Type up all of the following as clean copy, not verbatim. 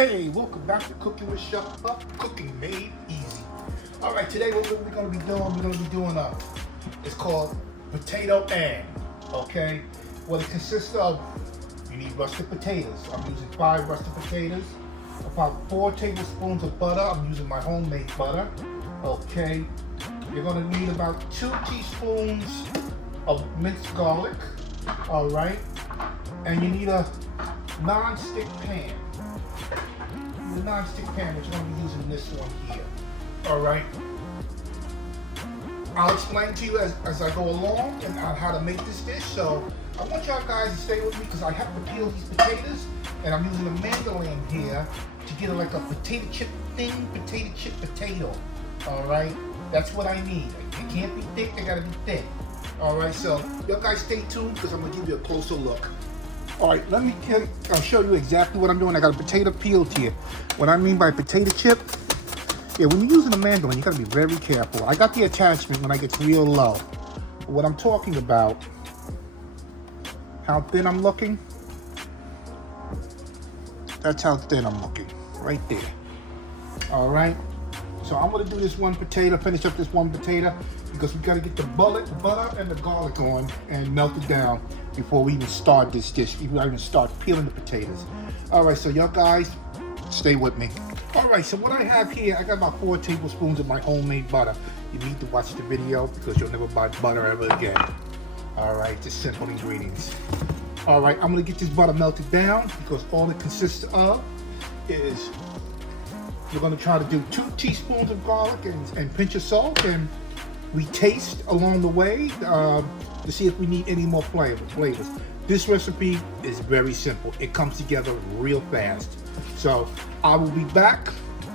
Hey, welcome back to Cooking with Chef Puff, Cooking Made Easy. All right, today what we're going to be doing, it's called potato and, okay? What it consists of, you need rustic potatoes. I'm using 5 rustic potatoes, about 4 tablespoons of butter. I'm using my homemade butter, okay? You're going to need about 2 teaspoons of minced garlic, all right? And you need a non-stick pan. The non-stick pan, which I'm going to be using this one here. All right. I'll explain to you as I go along and on how to make this dish. So I want y'all guys to stay with me because I have to peel these potatoes, and I'm using a mandolin here to get like a potato chip thin potato. All right. That's what I need. They can't be thick. They gotta be thin. All right. So y'all guys stay tuned because I'm gonna give you a closer look. All right, I'll show you exactly what I'm doing. I got a potato peeled here. What I mean by potato chip, when you're using a mandolin, you gotta be very careful. I got the attachment when I get real low. But what I'm talking about, how thin I'm looking, that's how thin I'm looking, right there. All right, so I'm gonna do this one potato, finish up this one potato, because we gotta get the butter and the garlic on and melt it down before we even start this dish, before I even start peeling the potatoes. All right, so y'all guys, stay with me. All right, so what I have here, I got about 4 tablespoons of my homemade butter. You need to watch the video because you'll never buy butter ever again. All right, just simple ingredients. All right, I'm gonna get this butter melted down because all it consists of is, we're gonna try to do 2 teaspoons of garlic and pinch of salt, and we taste along the way to see if we need any more flavors. This recipe is very simple. It comes together real fast. So I will be back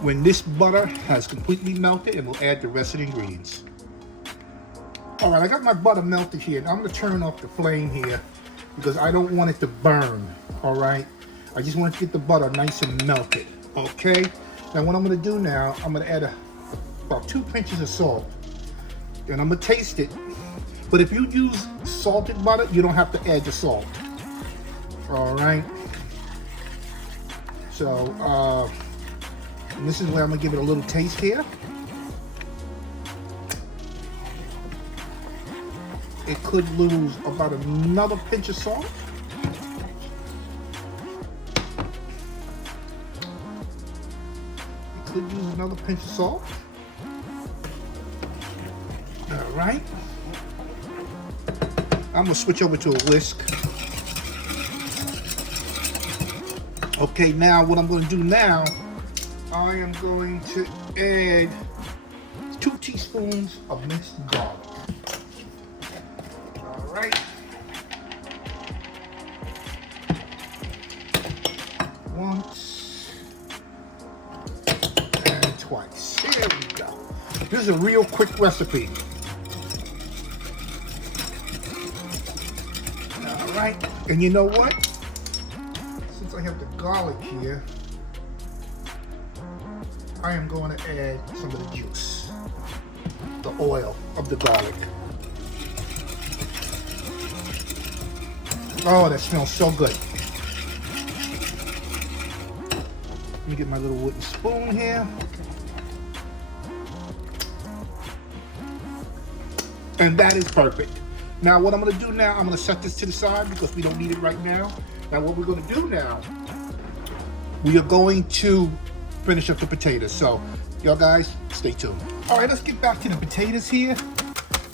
when this butter has completely melted, and we'll add the rest of the ingredients. All right, I got my butter melted here, and I'm gonna turn off the flame here because I don't want it to burn, all right? I just want to get the butter nice and melted, okay? Now what I'm gonna do now, I'm gonna add about 2 pinches of salt. And I'm gonna taste it. But if you use salted butter, you don't have to add the salt. All right. So this is where I'm gonna give it a little taste here. It could lose about another pinch of salt. It could use another pinch of salt. All right, I'm gonna switch over to a whisk. Okay, now what I'm gonna do now, I am going to add 2 teaspoons of minced garlic. All right. Once and twice. There we go. This is a real quick recipe. Right, and you know what? Since I have the garlic here, I am going to add some of the juice, the oil of the garlic. Oh, that smells so good. Let me get my little wooden spoon here. And that is perfect. Now what I'm gonna do now, I'm gonna set this to the side because we don't need it right now. Now what we're gonna do now, we are going to finish up the potatoes. So y'all guys, stay tuned. All right, let's get back to the potatoes here.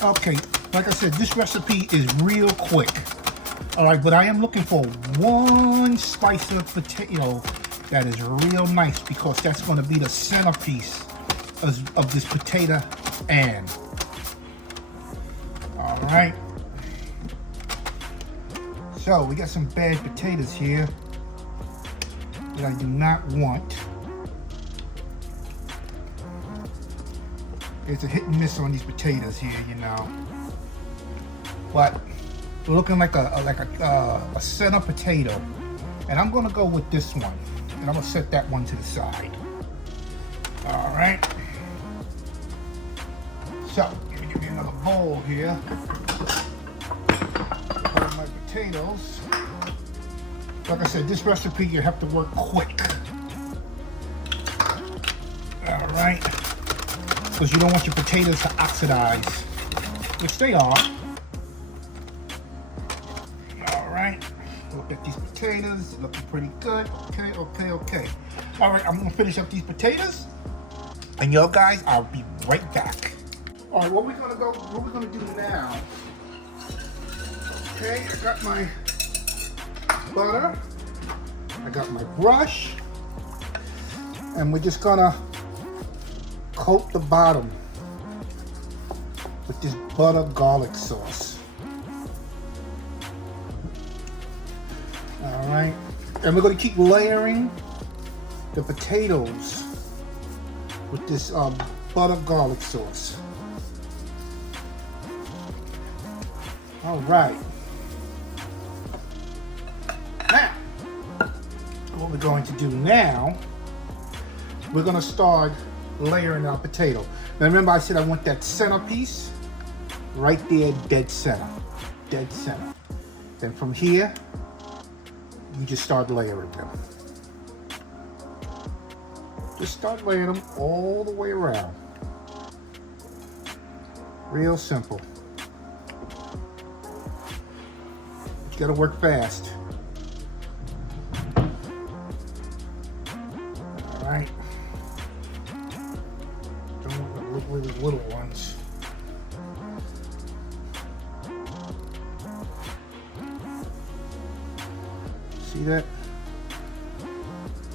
Okay, like I said, this recipe is real quick. All right, but I am looking for 1 slice of potato that is real nice because that's gonna be the centerpiece of this potato and. All right. So we got some bad potatoes here that I do not want. It's a hit and miss on these potatoes here, you know. But we're looking like a center potato, and I'm gonna go with this one, and I'm gonna set that one to the side. All right. So let me give you another bowl here. My potatoes. Like I said, this recipe you have to work quick. All right, because you don't want your potatoes to oxidize, which they are. All right, look at these potatoes, looking pretty good. Okay, okay, okay. All right, I'm gonna finish up these potatoes, and yo guys, I'll be right back. All right, what we're gonna do now? Okay, I got my butter, I got my brush, and we're just gonna coat the bottom with this butter garlic sauce. All right, and we're gonna keep layering the potatoes with this butter garlic sauce. All right. Now, what we're going to do now, we're going to start layering our potato. Now remember I said I want that center piece right there, dead center. Dead center. Then from here, you just start layering them. Just start layering them all the way around. Real simple. You gotta work fast. All right. Don't want the really little ones. See that?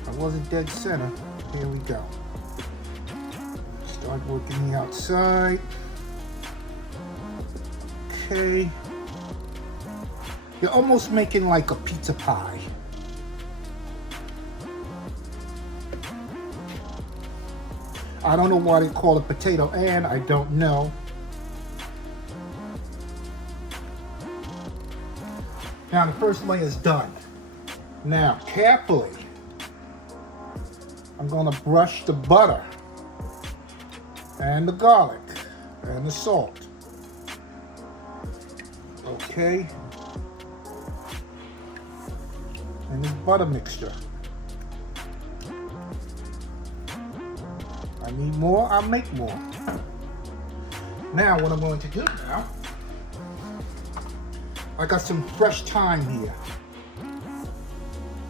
I wasn't dead center. Here we go. Start working the outside. Okay. You're almost making like a pizza pie. I don't know why they call it potato and I don't know. Now the first layer is done. Now carefully, I'm gonna brush the butter and the garlic and the salt. Okay. And this butter mixture. I need more, I'll make more. Now what I'm going to do now, I got some fresh thyme here.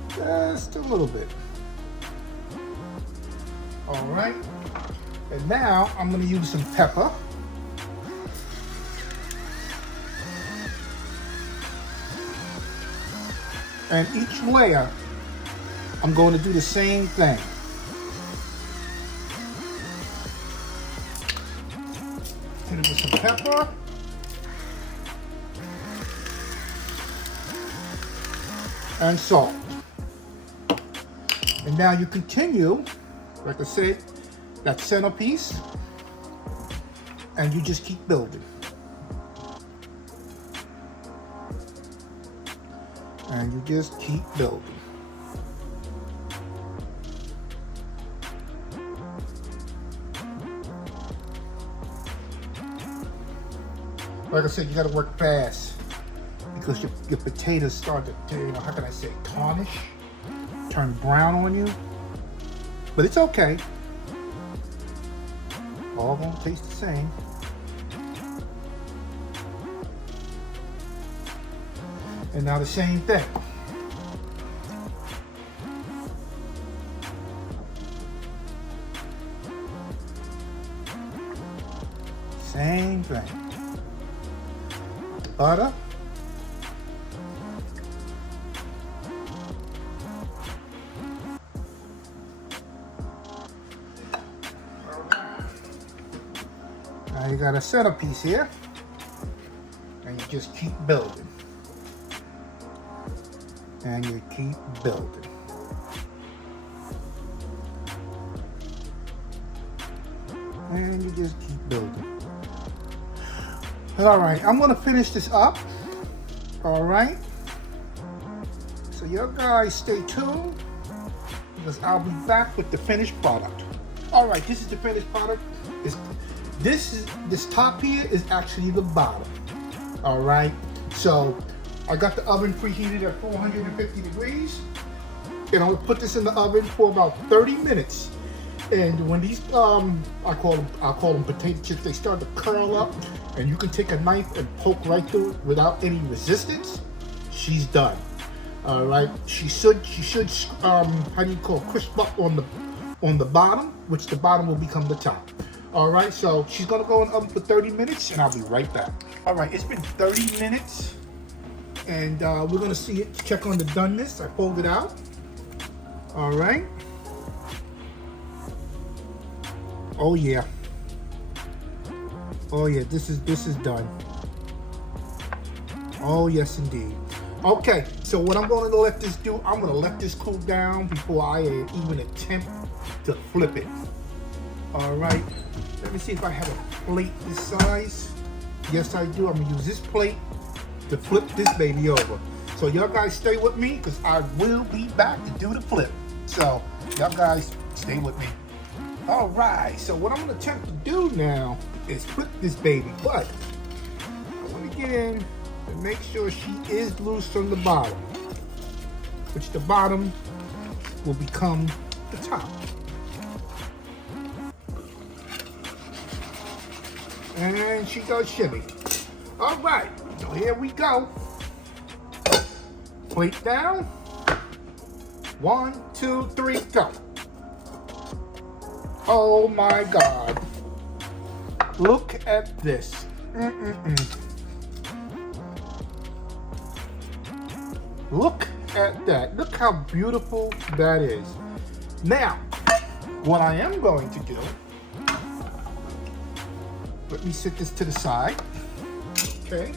Just a little bit. All right. And now I'm going to use some pepper. And each layer, I'm going to do the same thing. Hit it with some pepper. And salt. And now you continue, like I said, that centerpiece, and you just keep building. And you just keep building. Like I said, you gotta work fast because your potatoes start to, you know, how can I say, tarnish, turn brown on you. But it's okay. All gonna taste the same. And now the same thing. Same thing. Butter. Now you got a centerpiece here. And you just keep building. And you keep building. And you just keep building. All right, I'm gonna finish this up. All right. So you guys stay tuned because I'll be back with the finished product. All right, this is the finished product. This top here is actually the bottom. All right. So I got the oven preheated at 450 degrees. And I'm gonna put this in the oven for about 30 minutes. And when these I'll call them potato chips, they start to curl up, and you can take a knife and poke right through it without any resistance, she's done. All right, she should how do you call it, crisp up on the bottom, which the bottom will become the top. All right, so she's gonna go in the oven for 30 minutes, and I'll be right back. All right, it's been 30 minutes, and we're gonna see it. Check on the doneness. I pulled it out. All right. Oh yeah. Oh yeah, this is done. Oh yes indeed. Okay, so what I'm going to let this do, I'm going to let this cool down before I even attempt to flip it. All right, let me see if I have a plate this size. Yes I do. I'm going to use this plate to flip this baby over. So y'all guys stay with me, because I will be back to do the flip. So y'all guys stay with me. All right, so what I'm going to attempt to do now is flip this baby, but I want to get in and make sure she is loose from the bottom, which the bottom will become the top. And she does shimmy. All right, so here we go. Plate down. 1, 2, 3, go. Oh my God. Look at this. Look at that. Look how beautiful that is. Now, what I am going to do, let me set this to the side. Okay.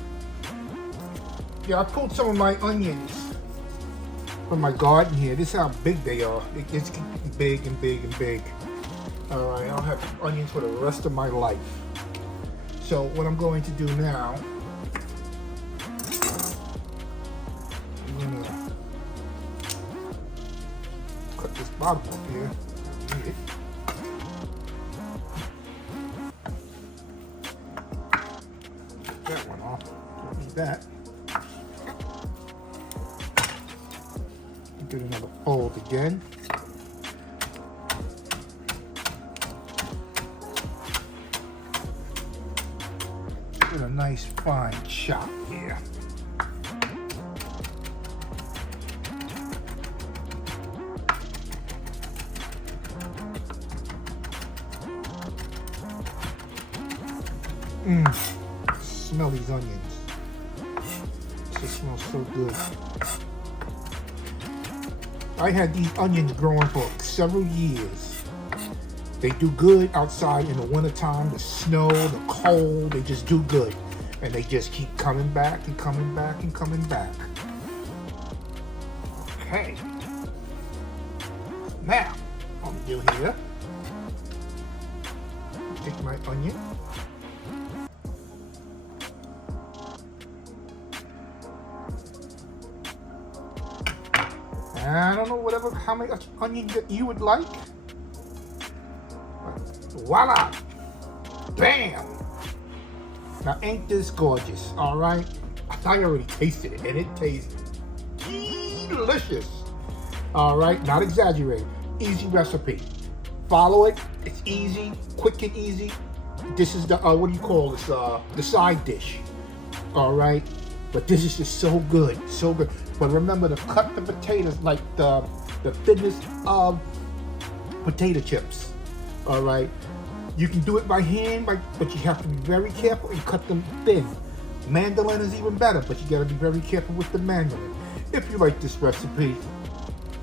Yeah, I pulled some of my onions from my garden here. This is how big they are. It's big and big and big. All right, I'll have onions for the rest of my life. So what I'm going to do now, I'm gonna cut this bottom off here. That one off. Don't need that. Do another fold again. Get a nice fine chop here. Smell these onions. It smells so good. I had these onions growing for several years. They do good outside in the wintertime, the snow, the cold, they just do good. And they just keep coming back and coming back and coming back. Okay. Now, what I'm gonna do here, take my onion. I don't know how many onions that you would like. Voila! Bam! Now ain't this gorgeous, all right? I already tasted it, and it tastes delicious. All right, not exaggerated. Easy recipe. Follow it. It's easy, quick and easy. This is the, what do you call this? The side dish. All right? But this is just so good, so good. But remember to cut the potatoes like the thinness of potato chips. All right? You can do it by hand, but you have to be very careful and cut them thin. Mandolin is even better, but you gotta be very careful with the mandolin. If you like this recipe,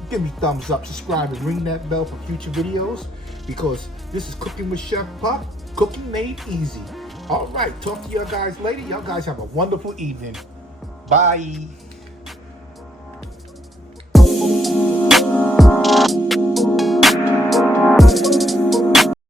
give me thumbs up, subscribe, and ring that bell for future videos, because this is Cooking with Chef Puff, cooking made easy. All right, talk to y'all guys later. Y'all guys have a wonderful evening. Bye.